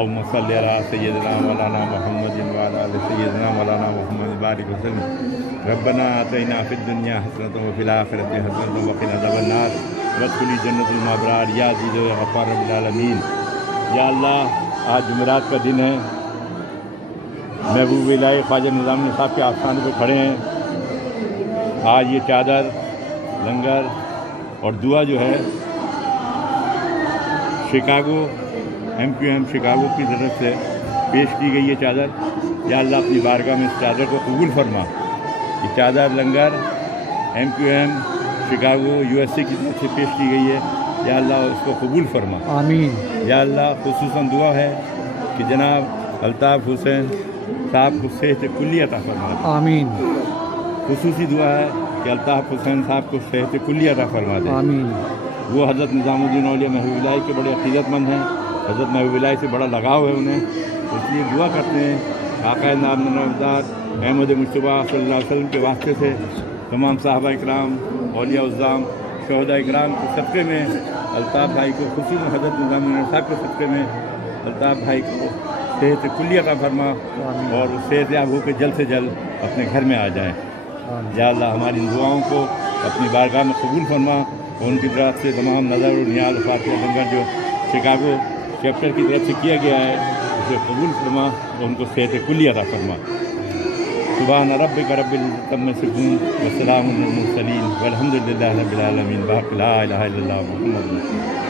اللهم صل على سيدنا مولانا محمد وعلى آل سيدنا مولانا محمد بارك وسلم ربنا آتنا في الدنيا حسنة وفي الآخرة حسنة وقنا عذاب النار وادخل جنة الأبرار یا عزیز و یا غفار رب العالمین۔ یا اللہ، آج جمعرات کا دن ہے، محبوب الہی خواجہ نظام الدین صاحب کے آستانے پہ کھڑے ہیں۔ آج یہ چادر، لنگر اور دعا جو ہے شکاگو MQM شکاگو کی طرف سے پیش کی گئی ہے چادر۔ یا اللہ اپنی بارگاہ میں اس چادر کو قبول فرما۔ یہ چادر لنگر MQM شکاگو USA کی طرف سے پیش کی گئی ہے، یا اللہ اس کو قبول فرما، آمین۔ یا اللہ خصوصاً دعا ہے کہ جناب الطاف حسین صاحب کو صحت کلی عطا فرما۔ آمین خصوصی دعا ہے کہ الطاف حسین صاحب کو صحت کلی عطا فرما دے۔ آمین۔ وہ حضرت نظام الدین اولیاء محبوب الہی کے بڑے عقیدت مند ہیں، حضرت محبوب الہی سے بڑا لگاؤ ہے انہیں، اس لیے دعا کرتے ہیں آقا نامدار احمد مصطفیٰ صلی اللہ علیہ وسلم کے واسطے سے تمام صحابہ اکرام، اولیاء الزام، شہداء اکرام کے صدقے میں الطاف بھائی کو، خصوصاً حضرت نظام الدین صاحب کے صدقے میں الطاف بھائی کو صحت کلی عطا فرما اور وہ صحت یاب ہو کے جلد سے جلد اپنے گھر میں آ جائیں۔ یا اللہ ہماری ان دعاؤں کو اپنی بارگاہ میں قبول فرما اور ان کی طرف سے تمام نظر و نیاز و فاتحہ لنگر جو شکاگو چیپٹر کی طرف سے کیا گیا ہے اسے قبول فرما اور ان کو صحت کلی عطا فرما۔ سبحان ربک رب العزت عما یصفون وسلام علی المرسلین والحمد للہ رب العالمین۔ باقی لا الہ الا اللہ محمد رسول اللہ۔